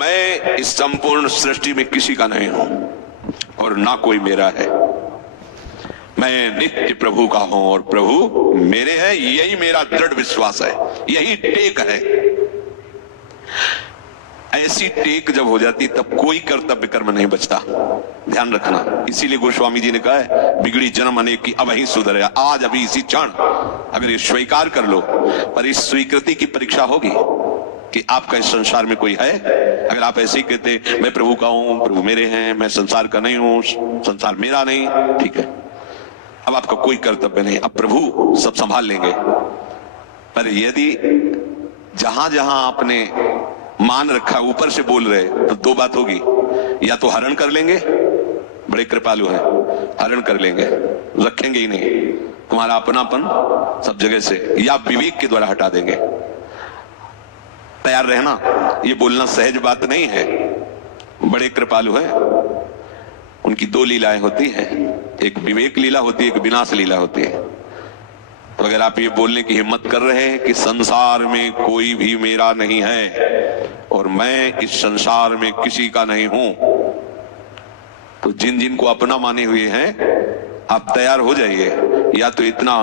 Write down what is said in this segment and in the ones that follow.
मैं इस संपूर्ण सृष्टि में किसी का नहीं हूं और ना कोई मेरा है। मैं नित्य प्रभु का हूं और प्रभु मेरे हैं। यही मेरा दृढ़ विश्वास है, यही टेक है। ऐसी टेक जब हो जाती तब कोई कर्तव्य कर्म नहीं बचता, ध्यान रखना। इसीलिए गोस्वामी जी ने कहा है, बिगड़ी जन्म अनेक की अब ही सुधरे। आज अभी इसी क्षण अगर ये स्वीकार कर लो, पर इस स्वीकृति की परीक्षा होगी कि आपका इस संसार में कोई है। अगर आप ऐसे ही कहते मैं प्रभु का हूं, प्रभु मेरे हैं, मैं संसार का नहीं हूं, संसार मेरा नहीं, ठीक है, अब आपका कोई कर्तव्य नहीं, अब प्रभु सब संभाल लेंगे। पर यदि जहां जहां आपने मान रखा ऊपर से बोल रहे, तो दो बात होगी, या तो हरण कर लेंगे, बड़े कृपालु हैं, हरण कर लेंगे, रखेंगे ही नहीं तुम्हारा अपनापन सब जगह से, या विवेक के द्वारा हटा देंगे। तैयार रहना, ये बोलना सहज बात नहीं है। बड़े कृपालु है, उनकी दो लीलाएं होती हैं, एक विवेक लीला होती है, एक विनाश लीला होती है। तो अगर आप ये बोलने की हिम्मत कर रहे हैं कि संसार में कोई भी मेरा नहीं है और मैं इस संसार में किसी का नहीं हूं, तो जिन जिन को अपना माने हुए हैं आप तैयार हो जाइए। या तो इतना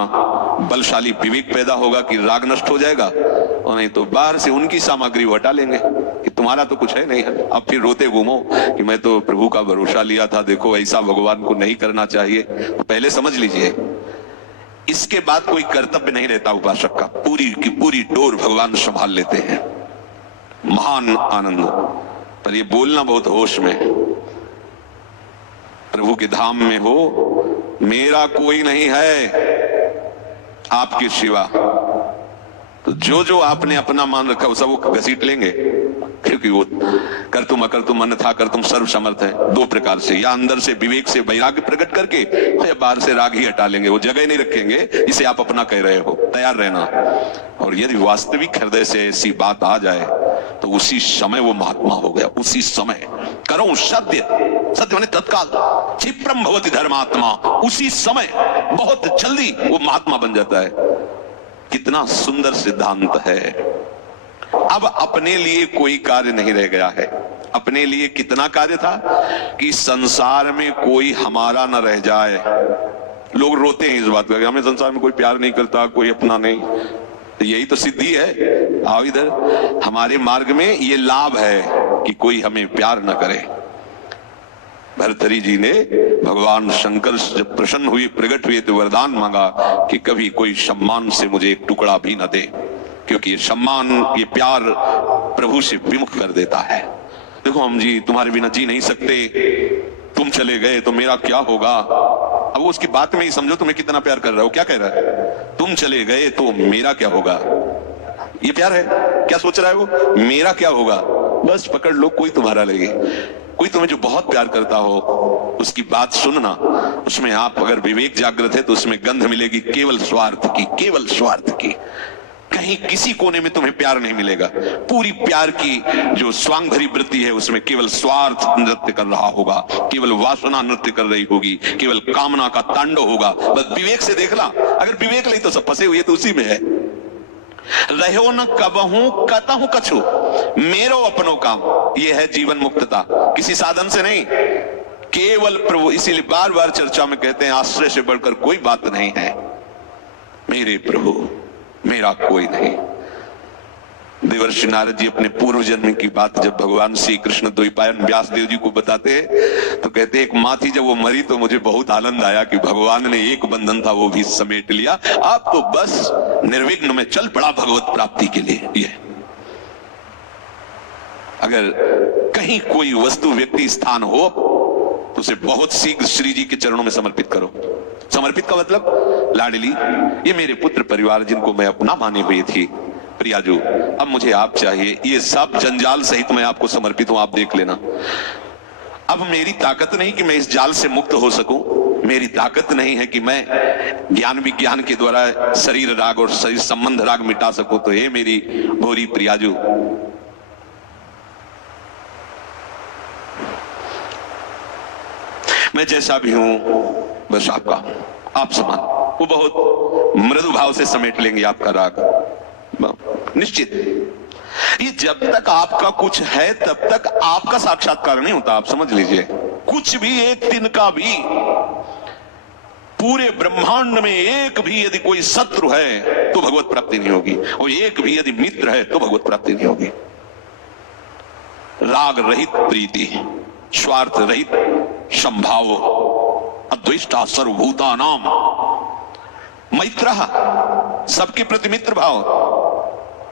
बलशाली विवेक पैदा होगा कि राग नष्ट हो जाएगा, और नहीं तो बाहर से उनकी सामग्री हटा लेंगे कि तुम्हारा तो कुछ है नहीं है। अब फिर रोते घूमो कि मैं तो प्रभु का भरोसा लिया था, देखो ऐसा भगवान को नहीं करना चाहिए। तो पहले समझ लीजिए, इसके बाद कोई कर्तव्य नहीं रहता उपासक का, पूरी की पूरी डोर भगवान संभाल लेते हैं। महान आनंद। पर ये बोलना बहुत होश में, प्रभु के धाम में हो, मेरा कोई नहीं है आपके सिवा, तो जो जो आपने अपना मान रखा वो सब वो घसीट लेंगे, क्योंकि वो कर तुम अकर तुम अन्यथा कर तुम सर्व समर्थ है। दो प्रकार से, या अंदर से विवेक से वैराग्य प्रकट करके, या बाहर से राग ही हटा लेंगे, वो जगह नहीं रखेंगे जिसे आप अपना कह रहे हो। तैयार रहना। और यदि वास्तविक हृदय से ऐसी बात आ जाए तो उसी समय वो महात्मा हो गया। उसी समय करो सत्य, सत्य माने तत्काल, क्षिप्रम भवति धर्मात्मा, उसी समय बहुत जल्दी वो महात्मा बन जाता है। कितना सुंदर सिद्धांत है। अब अपने लिए कोई कार्य नहीं रह गया है। अपने लिए कितना कार्य था कि संसार में कोई हमारा न रह जाए। लोग रोते हैं इस बात पर, हमें संसार में कोई प्यार नहीं करता, कोई अपना नहीं। तो यही तो सिद्धि है। आओ इधर, हमारे मार्ग में ये लाभ है कि कोई हमें प्यार न करे। भर्तरी जी ने भगवान शंकर से जब प्रसन्न हुए, प्रकट हुए, तो वरदान मांगा कि कभी कोई सम्मान से मुझे एक टुकड़ा भी न दे, क्योंकि ये सम्मान, ये प्यार प्रभु से विमुख कर देता है। देखो हम जी तुम्हारे बिना जी नहीं सकते, तुम चले गए तो मेरा क्या होगा। अब वो उसकी बात में ही समझो तुम्हें कितना प्यार कर रहा हो। क्या कह रहा है? तुम चले गए तो मेरा क्या होगा। ये प्यार है? क्या सोच रहा है वो? मेरा क्या होगा। बस पकड़ लो, कोई तुम्हारा लगे। कोई तुम्हें जो बहुत प्यार करता हो उसकी बात सुनना, उसमें आप अगर विवेक जागृत है तो उसमें गंध मिलेगी केवल स्वार्थ की, केवल स्वार्थ की। कहीं किसी कोने में तुम्हें प्यार नहीं मिलेगा। पूरी प्यार की जो स्वांग भरी वृत्ति है उसमें केवल स्वार्थ नृत्य कर रहा होगा, केवल वासना नृत्य कर रही होगी, केवल कामना का तांडव होगा। बस विवेक से देखना, अगर विवेक नहीं तो सब फंसे हुए तो उसी में है। रहो न कबहू कतहु कछु मेरो अपनो काम, यह है जीवन मुक्तता, किसी साधन से नहीं, केवल प्रभु। इसीलिए बार बार चर्चा में कहते हैं आश्रय से बढ़कर कोई बात नहीं है। मेरे प्रभु, मेरा कोई नहीं। देवर्षि नारद जी अपने पूर्व जन्म की बात जब भगवान श्री कृष्ण द्वैपायन व्यास देव जी को बताते हैं तो कहते हैं, एक माँ थी जब वो मरी तो मुझे बहुत आनंद आया कि भगवान ने एक बंधन था वो भी समेट लिया, आप तो बस निर्विघ्न में चल पड़ा भगवत प्राप्ति के लिए। ये अगर कहीं कोई वस्तु, व्यक्ति, स्थान हो तो उसे बहुत शीघ्र श्री जी के चरणों में समर्पित करो। समर्पित का मतलब, लाडली, ये मेरे पुत्र परिवार जिनको मैं अपना माने हुई थी, प्रियाजू, अब मुझे आप चाहिए, ये सब जंजाल सहित मैं आपको समर्पित हूं, आप देख लेना। अब मेरी ताकत नहीं कि मैं इस जाल से मुक्त हो सकूं, मेरी ताकत नहीं है कि मैं ज्ञान विज्ञान के द्वारा शरीर राग और शरीर संबंध राग मिटा सकूं। तो हे मेरी भोरी प्रियाजू, मैं जैसा भी हूं बस आपका, आप समान। वो बहुत मृदु भाव से समेट लेंगे आपका राग, निश्चित। ये जब तक आपका कुछ है तब तक आपका साक्षात्कार नहीं होता। आप समझ लीजिए, कुछ भी एक तिनका भी, पूरे ब्रह्मांड में एक भी यदि कोई शत्रु है तो भगवत प्राप्ति नहीं होगी, और एक भी यदि मित्र है तो भगवत प्राप्ति नहीं होगी। राग रहित प्रीति, स्वार्थ रहित संभाव, अद्वेष्टा सर्वभूतानाम मैत्रः, सबके प्रति मित्र भाव,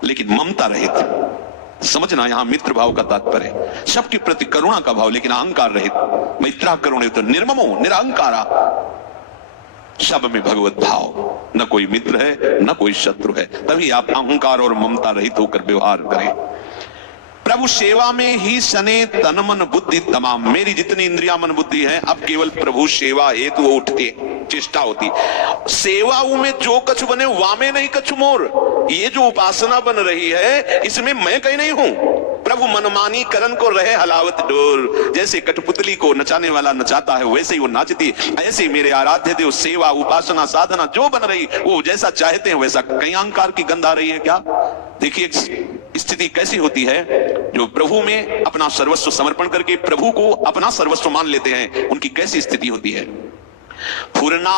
लेकिन ममता रहित। समझना, यहां मित्र भाव का तात्पर्य सबके प्रति करुणा का भाव, लेकिन अहंकार रहित। मैत्रा करुणित निर्ममो निरहंकारा, सब में भगवत भाव, न कोई मित्र है न कोई शत्रु है। तभी आप अहंकार और ममता रहित होकर व्यवहार करें। प्रभु सेवा में ही सने तन मन बुद्धि तमाम। मेरी जितनी इंद्रिया मन बुद्धि है अब केवल प्रभु सेवा हेतु वो उठती चेष्टा होती। सेवा में जो कछ बने वामे नहीं कछु मोर। ये जो उपासना बन रही है इसमें मैं कहीं नहीं हूं। प्रभु मनमानी करण को रहे हलावत डोर। जैसे कठपुतली को नचाने वाला नचाता है वैसे ही वो नाचती। ऐसे ही मेरे आराध्य देव सेवा उपासना साधना जो बन रही वो जैसा चाहते हैं वैसा। कहीं अहंकार की गंध आ रही है क्या? देखिए स्थिति कैसी होती है, जो प्रभु में अपना सर्वस्व समर्पण करके प्रभु को अपना सर्वस्व मान लेते हैं, उनकी कैसी स्थिति होती है। फुरना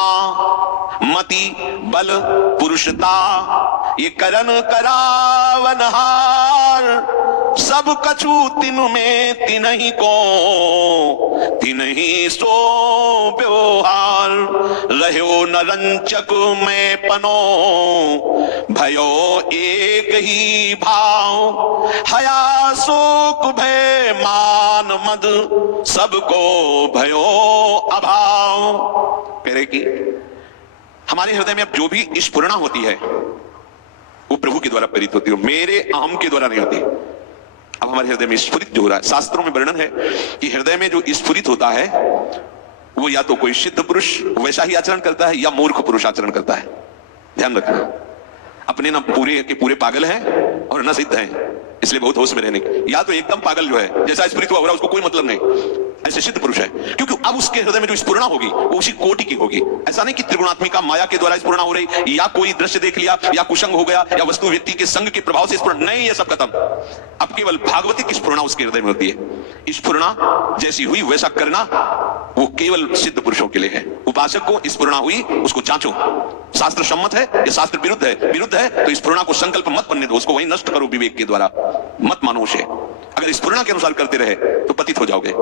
मति बल पुरुषता ये करन करावन हार। सब कछु तिन में तिनहि को तिनहि सो व्यवहार। रहो न रंचक में पनो भयो एक ही भाव। हया शोक भय मान मद सबको भयो अभाव। कह रहे कि हमारे हृदय में अब जो भी स्फुरणा होती है वो प्रभु के द्वारा प्रेरित होती है, मेरे अहम के द्वारा नहीं होती। अब हमारे हृदय में स्फुरित जो हो रहा है, शास्त्रों में वर्णन है कि हृदय में जो स्फुरित होता है वो या तो कोई सिद्ध पुरुष वैसा ही आचरण करता है या मूर्ख पुरुष आचरण करता है। ध्यान रखना, अपने ना पूरे के पूरे पागल हैं और न सिद्ध हैं, इसलिए बहुत होश में रहने की। या तो एकदम पागल जो है जैसा स्फुरित हुआ हो रहा है उसको कोई मतलब नहीं, ऐसे सिद्ध पुरुष है, क्योंकि अब उसके हृदय में जो स्फुरणा होगी वो उसी कोटि की होगी। ऐसा नहीं कि त्रिगुणात्मिका माया के द्वारा स्फुरणा हो रही, या कोई दृश्य देख लिया, या कुसंग हो गया, या वस्तु व्यक्ति के संग के प्रभाव से स्फुरण नहीं, ये सब खत्म। अब केवल भागवती की स्फुरणा उसके हृदय में होती है। स्फुरणा जैसी हुई वैसा करना वो केवल सिद्ध पुरुषों के लिए है। उपासक को स्फुरणा हुई उसको जांचो, शास्त्र सम्मत है या शास्त्र विरुद्ध है। विरुद्ध है तो स्फुरणा को संकल्प मत बनने दो, उसको वही नष्ट करो विवेक के द्वारा, मत मानो उसे। अगर स्फुरणा के अनुसार करते रहे तो पतित हो जाओगे।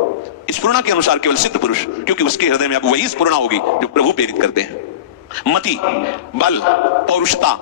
स्फुरणा के अनुसार केवल सिद्ध पुरुष, क्योंकि उसके हृदय में अब वही स्फुरणा होगी जो प्रभु प्रेरित करते हैं। मति बल पौरुषता